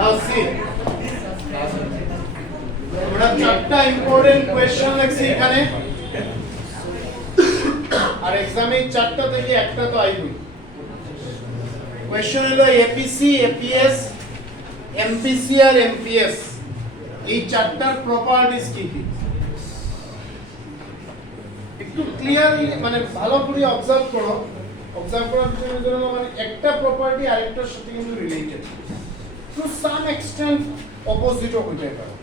Now see, আমরা চারটা important question লিখছি এখানে, আর এক্সামে চারটা থেকে একটা তো আইবই। কোশ্চেন হলো এপিসি, এপিএস, এমপিসি আর এমপিএস, এই চারটার প্রপার্টিজ কি কি একটু ক্লিয়ারলি মানে ভালো করে অবজার্ভ করো। অবজার্ভ করার জন্য মানে একটা প্রপার্টি আরেকটার সাথে কিন্তু রিলেটেড, টু সাম এক্সটেন্ট অপোজিটও হতে পারে।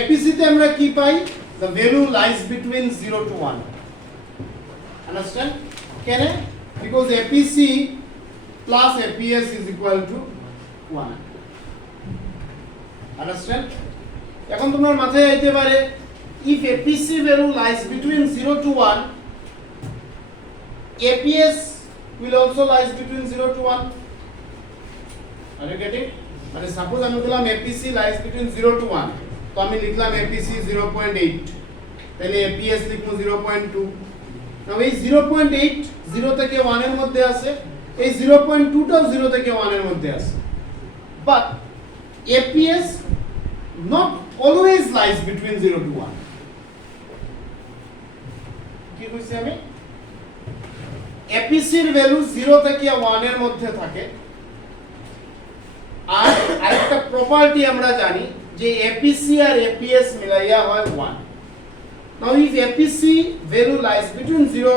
এপিসি তে আমরা কি পাই? the value lies between 0 to 1. Understand? Can I? Because APC plus APS is equal to 1. Understand? এখন তোমার মাথায় আইতে পারে, if APC value lies between 0 to 1, APS will also lies between 0 to 1. Are you getting? মানে সাপোজ আমি বললাম APC lies between 0 to 1, তো আমি লিখলাম APC 0.8, তাহলে APS লিখবো 0.2। নাও এই 0.8 0 থেকে 1 এর মধ্যে আছে, এই 0.2 টাও 0 থেকে 1 এর মধ্যে আছে, but APS not always lies between 0 to 1. কি কইছি আমি? APC এর ভ্যালু 0 থেকে 1 এর মধ্যে থাকে, আর আরেকটা প্রপার্টি আমরা জানি যে APC আর APS মিলাইয়া হয় 1. Now if APC value lies between 0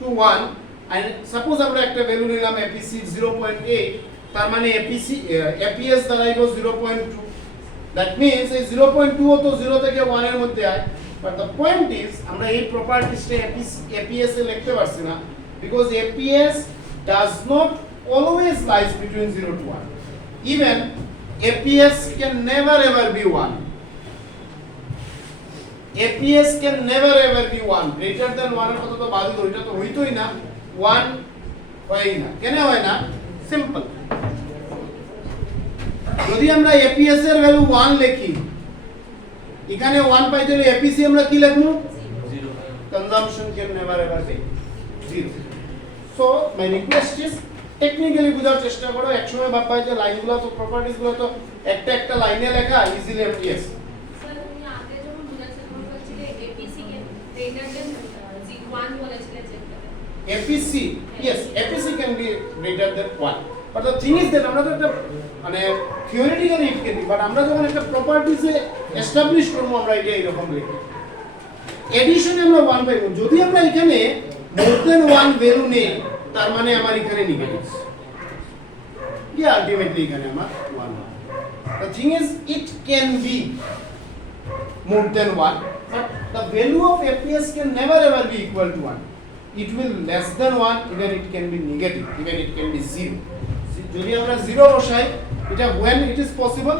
to 1 and suppose আমরা একটা ভ্যালু নিলাম APC 0.8, তার মানে APS দাঁড়াইলো 0.2, that means এই 0.2 ও তো 0 থেকে 1 এর মধ্যে আয়, but the point is আমরা এই প্রপার্টিসটা APS এ লিখতে পারছি না, because APS does not always lies between 0 to 1. Even APS can never ever be 1. APS can never ever be 1. Greater than 1 এর কথা তো বাদ দিও, এটা তো হইতোই না, 1 হয়ই না। কেন হয় না? সিম্পল। যদি আমরা APS এর ভ্যালু 1 লিখি, এখানে 1 পাইতে হলে APC আমরা কি লিখবো? 0. Consumption can never ever be 0. So my request is technically বুঝার চেষ্টা করো। একসময় ভাববা যে লাইনগুলো তো প্রপার্টিজ গুলো তো একটা একটা লাইনে লেখা, ইজিলি এমটিএস। স্যার তুমি আগে যখন বুঝাচ্ছিলে তখন বলছিলে এপিসি কে গ্রেটার দেন 1 বলেছিলে যেটা APC, yes, APC can be greater than 1, but the thing is that আমরা তো একটা মানে theoretically it can be, but আমরা যখন একটা প্রপার্টিজে এস্টাবলিশ করব আমরা এটা এরকম লিখি। এডিশনে আমরা 1 পাইব, যদি আমরা এখানে মোর দেন 1 ভ্যালু নেই, তার মানে আমার এখানে নেগেটিভ, কি আলটিমেটলি এখানে আমার 1। The thing is it can be more than 1, but the value of APS can never ever be equal to 1. It will less than 1, even it can be negative, even it can be 0. যদি আমরা 0 বসাই, এটা when it is possible,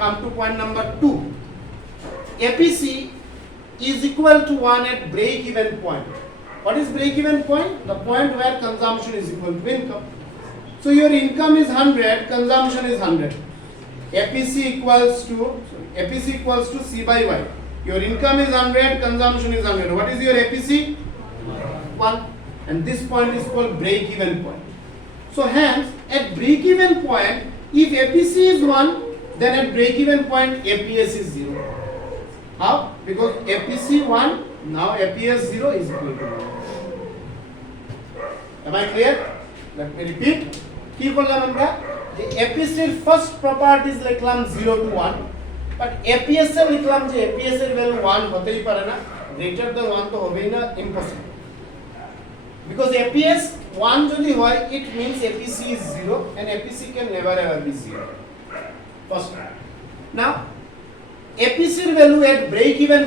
come to point number 2. APC is equal to 1 at break even point. What is break even point? The point where consumption is equal to income. So your income is 100, consumption is 100. APC equals to C by Y. Your income is 100, consumption is 100. What is your APC? 1. And this point is called break even point. So hence at break even point, if APC is 1, then at break even point APS is 0. How? Because APC 1, now APS 0 is equal to 1. Am I clear? Let me repeat. কি করলাম আমরা? যে APC এর first properties লিখলাম 0 to 1, but APS এর লিখলাম যে APS এর ভ্যালু 1 হতেই পারে না, গ্রেটার দ্যান 1 তো হবেই না, ইম্পসিবল। বিকজ APS 1 যদি হয়, it means APC is 0 and APC can never ever be 0. First. Now APC value at break even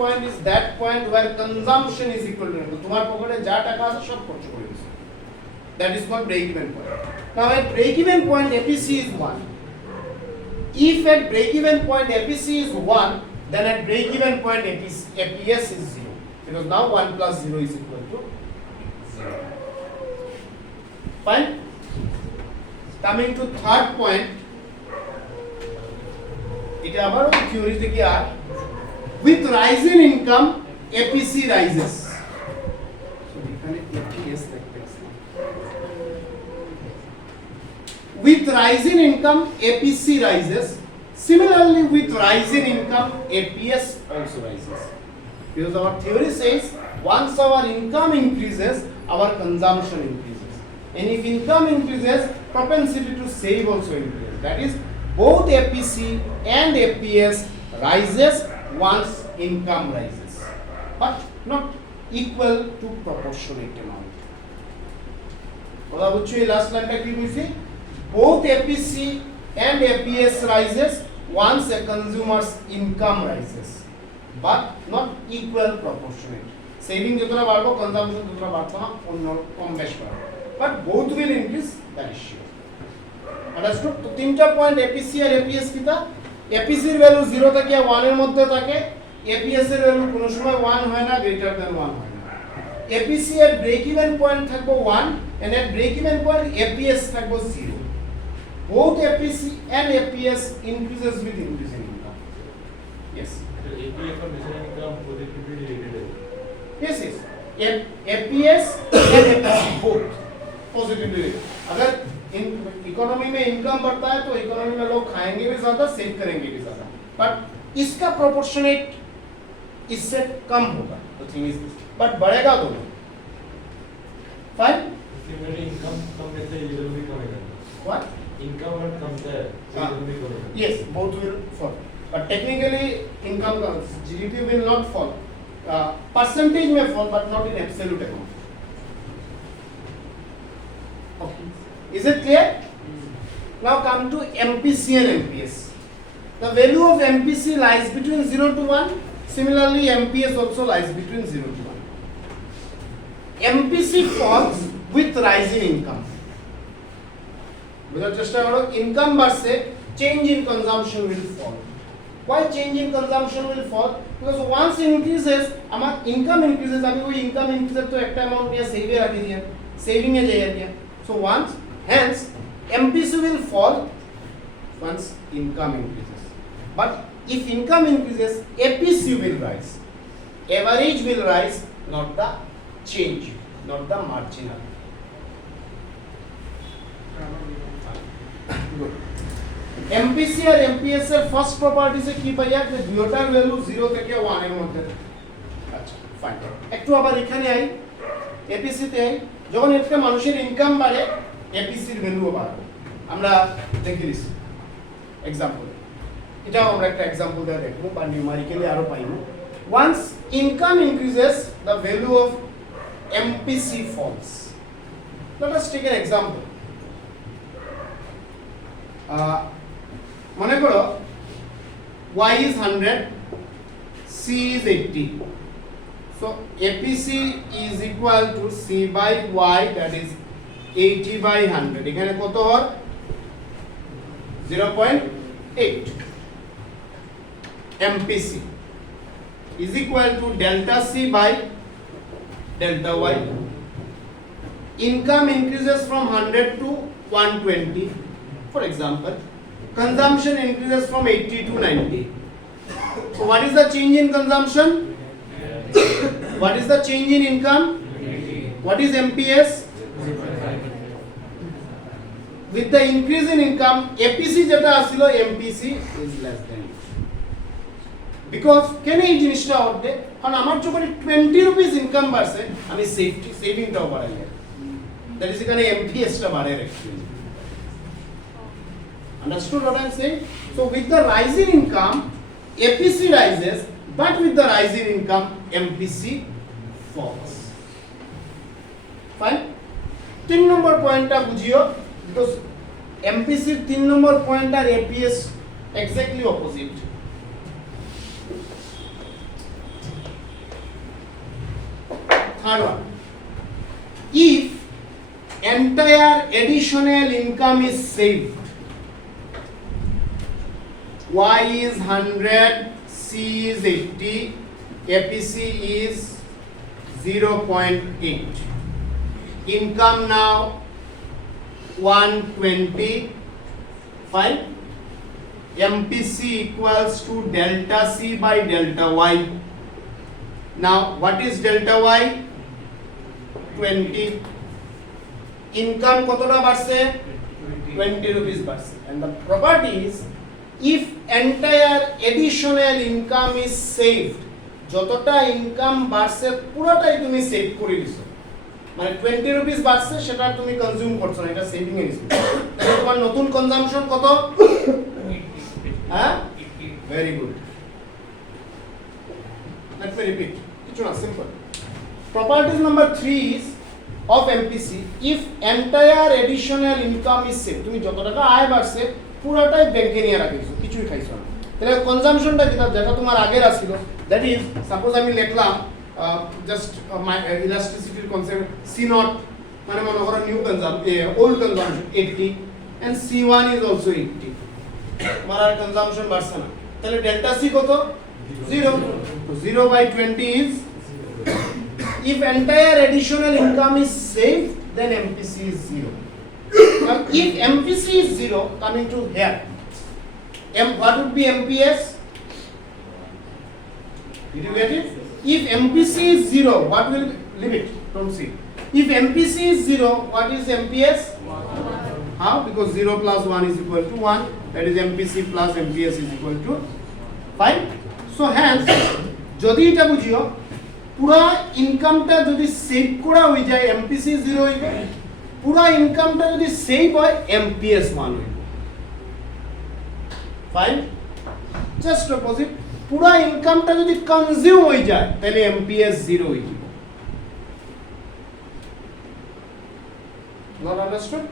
point is that point where consumption is equal to 0. তোমার পকেটে যা টাকা আছে সব খরচ করে দিছো, that is called break even point. Now at break even point APC is 1. If at break even point APC is 1, then at break even point APS is 0, because now 1 plus 0 is equal to 0. Fine. Coming to third point, এটা আবার থিওরি থেকে আর, with rise in income APC rises. So এখানে APS লিখতে আছে। with rise in income APC rises. Similarly, with rise in income APS also rises. Because our theory says once our income increases, our consumption increases. And if income increases, propensity to save also increases. That is, both APC and APS rises once income rises, but not equal to proportionate amount. কথা বুঝছো এই লাস্ট লাইনটা কি বুঝছি? Both APC and APS rises once a consumer's income rises, but not equal proportionate. Saving যতটা বাড়বো, consumption ততটা বাড়তো না, অন্য কম বেশ বাড়বে, but both will increase, that is sure. Understood? তো তিনটা পয়েন্ট APC আর APS কিটা? APC এর ভ্যালু 0 থেকে 1 এর মধ্যে থাকে, APS এর ভ্যালু কোনো সময় 1 হয় না, greater than 1 হয় না। APC এর ব্রেক ইভেন পয়েন্ট থাকবে 1 and at break even point APS থাকবে 0. Both APC and APS increases with increasing income. Yes. APS और business income positively related है. Yes, yes. APS and APC both positively related. अगर इकोनॉमी में इनकम बढ़ता है तो इकोनॉमी में लोग खाएंगे भी ज्यादा, सेव करेंगे भी ज्यादा, बट इसका प्रोपोर्शनेट इससे कम होगा. The thing is this. But बढ़ेगा दोनों. Fine? Similarly, income कम रहता है, usually भी कमेगा. What? Income when comes there, usually भी कमेगा. Yes, both will fall. But technically, income GDP will not fall. Percentage may fall, but not in absolute amount. Okay. Is it clear? Now come to MPC and MPS. The value of MPC lies between 0 to 1. Similarly, MPS also lies between 0 to 1. MPC falls with rising income. Because just income बढ़से, change in consumption will fall. Why change in consumption will fall? Because once it increases, our income increases. अभी कोई income increases तो एक amount दिया save रखी दिया, saving है जाए दिया. So once, hence, MPC will fall once income increases. But if income increases, APC will rise. Average will rise, not the change, not the marginal. Good. MPC और MPS এর ফার্স্ট প্রপার্টিসে কি পাইয়া যে দুটোটার ভ্যালু 0 থেকে 1 এর মধ্যে। আচ্ছা ফাইন, একটু আবার এখানে আই, APC তে আই। যখন একটা মানুষের ইনকাম বাড়ে, APC এর ভ্যালুও বাড়বে। আমরা দেখে দিছি एग्जांपल, এটাও আমরা একটা एग्जांपल দিয়ে দেখব বা নিউমেরিক্যালি আরো পাইব। Once income increases, the value of MPC falls. Let us take an example. মনে করো y is 100, c is 80. So APC is equal to c by y, that is 80 by 100. এখানে কত হয়? 0.8. MPC is equal to delta c by delta y. Income increases from 100 to 120. For example, consumption increases from 80 to 90. So what is the change in consumption? What is the change in income? What is MPS? With the increase in income, APC যেটা আসলো, MPC is less than it. Because কেন এই জিনিসটা হচ্ছে? কারণ আমার যখন 20 rupees income বাড়ছে, আমি সেভিংটাও বাড়াইলাম। That is এখানে MPS টা বাড়ে actually. Understood what I am saying? So with the rising income, APC rises, but with the rising income, MPC falls. Fine? 3 number point টা বুঝিও, because MPC 3 number point R APS exactly opposite. Third one, if entire additional income is saved, y is 100, c is 80, APC is 0.8. Income now 120. Fine. MPC equals to delta c by delta y. Now what is delta y? 20. Income কতটা বাড়ছে? 20 rupees বাড়ছে and the property is if entire additional income is saved যতটা ইনকাম বাড়ছে পুরোটাই তুমি সেভ করে দিছো মানে 20 রুপিস বাড়ছে সেটা তুমি কনজিউম করছো না এটা সেভিং এ নিছো তাহলে তোমার নতুন কনজাম্পশন কত হ্যাঁ ভেরি গুড লেটস রিপিট কিছু না simple properties number 3 is of MPC if entire additional income is saved তুমি যত টাকা আয় বাড়ছে পুরোটাই ব্যাংকে নিয়ে রাখিছো কিছুই খাইছো না তাহলে কনজাম্পশনটা যেটা তোমার আগের আছিল দ্যাট ইজ সাপোজ আমি লিখলাম জাস্ট মাই ইলাস্টিসিটির কনসেপ্ট C0 মানে মনে করো new old consumption 80 and C1 is also 80 তোমার আর কনজাম্পশন বাড়ছে না তাহলে ডেল্টা C কত 0 তো 0 by 20 is if entire additional income is saved then MPC is 0 now if MPC is 0 coming to here what would be MPS did you get it if MPC is 0 what will limit don't see if MPC is 0 what is MPS how because 0 plus 1 is equal to 1 that is MPC plus MPS is equal to 5 so hence যদি এটা বুঝিও পুরা ইনকামটা যদি সেভ করা হয়ে যায় এমপিসি 0 হইবে পুরা ইনকামটা যদি সেভ হয় এমপিএস 1 হইবে ফাইন জাস্ট অপোজিট পুরা ইনকামটা যদি কনজিউম হয়ে যায় তাহলে এমপিএস 0 হইবে not understood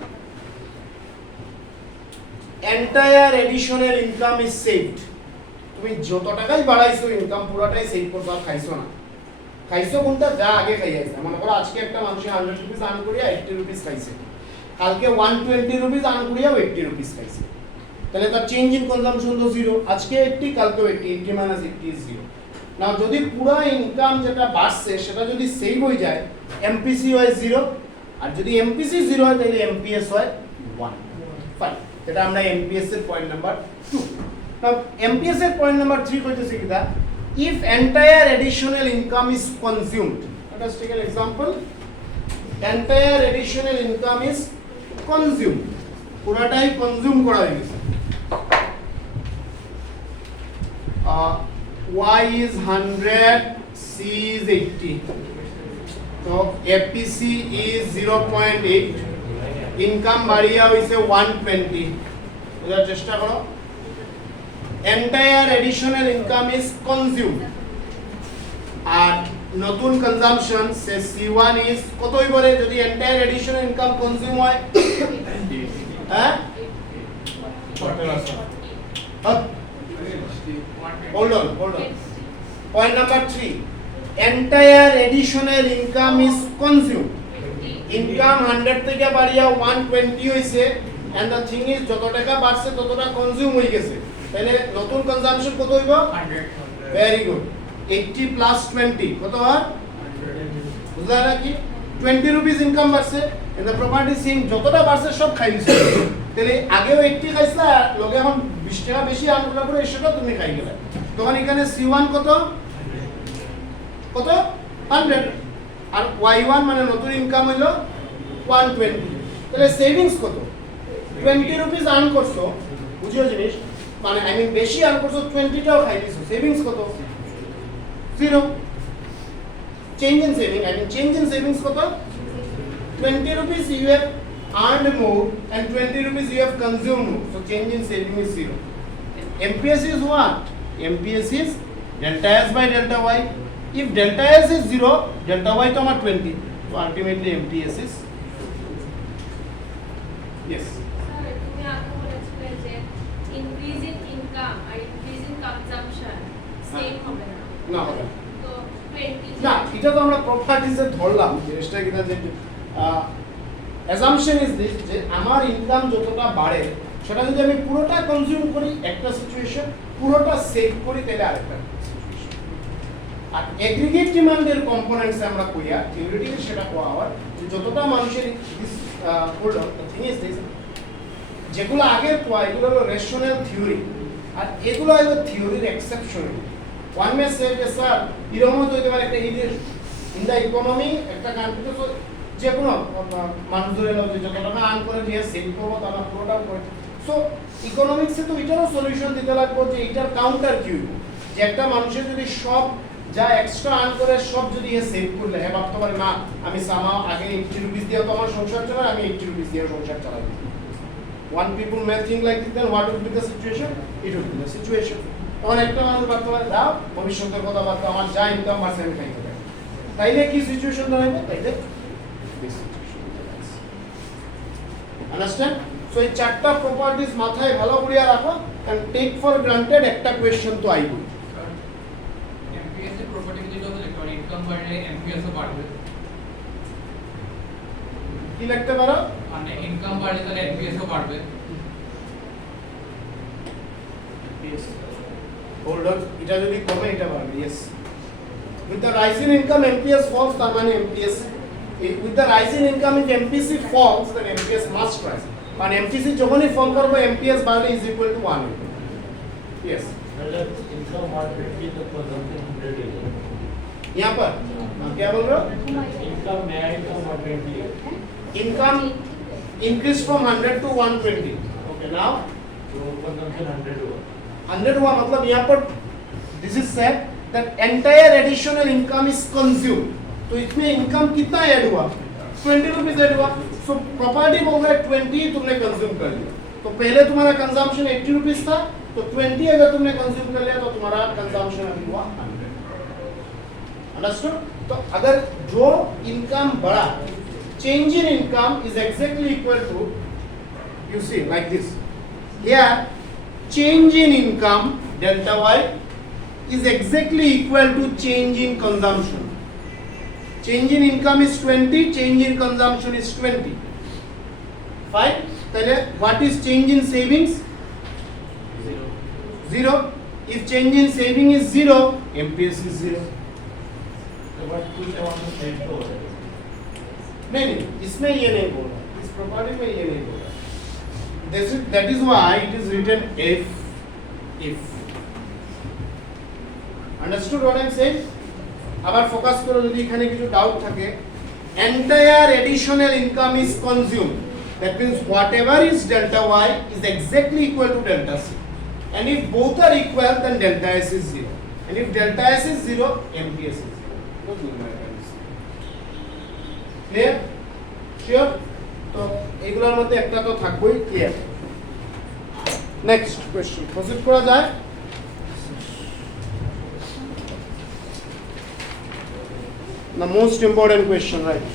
entire additional income is saved তুমি যত টাকাই বাড়াইছো ইনকাম পুরাটাই সেভ করবা খাইছো না খাইছো কোনটা যা আগে খাইয়াছে মনে করো আজকে একটা মানুষ 100 রুপিস আর্ন করিয়া 80 রুপিস খাইছে কালকে 120 রুপিস আর্ন করিয়া 80 রুপিস খাইছে তাহলে তার চেঞ্জ ইন কনজাম্পশন তো 0 আজকে 80 কালকে 80 80 - 80 is 0 নাও যদি পুরো ইনকাম যেটা বাড়ছে সেটা যদি সেভ হয়ে যায় এমপিসি হয় 0 আর যদি এমপিসি 0 হয় তাহলে এমপিএস হয় 1 ফাইন এটা আমরা এমপিএস এর পয়েন্ট নাম্বার 2 নাও এমপিএস এর পয়েন্ট নাম্বার 3 কইতেছি কিটা if entire additional income is consumed let us take an example entire additional income is consumed পুরাটাই কনজিউম করা হয়ে গেছে y is 100 c is 80 so FPC is 0.8 ইনকাম বাড়িয়া হইছে 120 এটার চেষ্টা করো entire additional income is consumed আর নতুন কনজাম্পশন সে C1 is কত হইবরে যদি entire additional income consume হয় হ্যাঁ hold on point number 3 entire additional income is consumed income 100 থেকে বাড়িয়া 120 হইছে and the thing is যত টাকা বাড়ছে ততটা কনজিউম হয়ে গেছে তাহলে নতুন কনজাম্পশন কত হইব 100 ভেরি গুড 80 প্লাস 20 কত হয় 100 বুঝলা নাকি 20 রুপিস ইনকাম বাড়ছে এন্ড দ্য প্রপার্টি সিং যতটা বাড়ছে সব খাই দিছে তাহলে আগেও 80 খাইছলা লগে এখন 20 টাকা বেশি আন করা পরে সেটা তুমি খাই গেলে তখন এখানে C1 কত 100 আর Y1 মানে নতুন ইনকাম হলো 120 তাহলে সেভিংস কত 20 রুপিস আর্ন করছো বুঝিও জিনিস মানে আই মিন বেশি আর্ন করছো 20 টাও খাই দিছো সেভিংস কত 0 change in saving I mean change in savings কত 20 rupees you have earned more and 20 rupees you have consumed more so change in saving is 0 MPS is what MPS is delta S by delta Y if delta S is 0 delta Y to আমার 20 so ultimately MPS is yes sir তুমি আগে বলেছিলে যে increase in income আর increase in consumption same হবে না না হবে তো 20 না এটা তো আমরা প্রপার্টিজে ধরলাম জিনিসটা কিনা যে অ্যাজাম্পশন ইজ দিস যে আমার ইনকাম যতটা বাড়ে সেটা যদি আমি পুরোটা কনজিউম করি একটা সিচুয়েশন পুরোটা সেভ করি তাহলে আরেকটা আর এগ্রিগেট ডিমান্ডের কম্পোনেন্টস আমরা কইয়া থিওরিটিক্যালি সেটা কোয়া হয় যে যতটা মানুষের hold on the thing is this যেগুলো আগের কোয়া এগুলো হলো রেশনাল থিওরি আর এগুলো হলো থিওরির এক্সেপশন ওয়ান মে সে যে স্যার এরকম হতে পারে একটা ইন দ্য ইকোনমি একটা কান্ট্রিতে যে কোনো মানুষ ধরে নাও যে যত টাকা আর্ন করে দিয়ে সেভ করবো তারা পুরোটা করে। সো ইকোনমিক্সে তো এটারও সলিউশন দিতে লাগবে যে এটার কাউন্টার কি হইব, যে একটা মানুষের যদি সব যা এক্সট্রা আর্ন করে সব যদি সেভ করলে হ্যাঁ ভাবতে পারে না আমি সামাও আগে 80 রুপিস দিয়ে তো আমার সংসার চালাই, আমি 80 রুপিস দিয়ে সংসার চালাই। One people may think like this, then what would be the situation? It would be the situation. অনেকটা মানুষ ভাবতে পারে দাও ভবিষ্যতের কথা ভাবতে আমার যা ইনকাম বাড়ছে আমি খাইতে পারি, তাইলে কি সিচুয়েশন দাঁড়াবে? তাইলে আন্ডারস্ট্যান্ড? সো এই চারটা প্রপার্টিজ মাথায় ভালো করে রাখো এন্ড টেক ফর গ্রান্টেড একটা কোশ্চেন তো আইব। এমপিএস এর প্রপার্টি যেটা হলো কারণ ইনকাম বাড়লে এমপিএস ও বাড়বে, কি লিখতে পারো? মানে ইনকাম বাড়লে তাহলে এমপিএস ও বাড়বে। হোল্ড অন, এটা যদি কমে এটা বাড়বে। Yes, with the rise in income MPS falls, তার মানে MPS with the rise in income if MPC falls then MPS must rise. কারণ এমপিসি যখনই ফল করবে এমপিএস বাড়লে ইজ ইকুয়াল টু 1। यस, मतलब इनकम 120 तो कंजम्पशन 100 है। यहाँ पर क्या बोल रहे हो? इनकम नया इनकम 120 है। Income increase from 100 to 120. Okay, now तो कंजम्पशन 100 हुआ। 100 हुआ मतलब यहाँ पर this is said that entire additional income is consumed. तो इसमें इनकम कितना ऐड हुआ? 20 रुपीस ऐड हुआ। सो प्रॉपर्टी बोल रहा है 20 तुमने कंज्यूम कर लिया, तो पहले तुम्हारा कंजम्पशन 80 रुपीस था, तो 20 अगर तुमने कंज्यूम कर लिया तो तुम्हारा कंजम्पशन अभी हुआ 100। अंडरस्टूड? तो अगर जो इनकम बढ़ा, change in income is exactly equal to, you see like this, here change in income delta y is exactly equal to change in consumption. Change in income is 20, change in consumption is 20. Fine. Then what is change in savings? 0. If change in saving is 0, MPS is 0. तो बट कुछ अमाउंट में सेव तो हो रहा है। नहीं, इसमें ये नहीं बोल रहा, इस प्रॉपर्टी में ये नहीं बोल रहा। That is why it is written if. Understood what I am saying? আবার ফোকাস করো, যদি এখানে কিছু ডাউট থাকে। Entire additional income is consumed. That means whatever is delta y is exactly equal to delta c. And if both are equal, then delta s is 0. And if delta s is 0, MPS is 0. Clear? Sure? তো এগুলোর মধ্যে একটা তো থাকবেই। Clear? Next question proceed করা যায়। The most important question, right?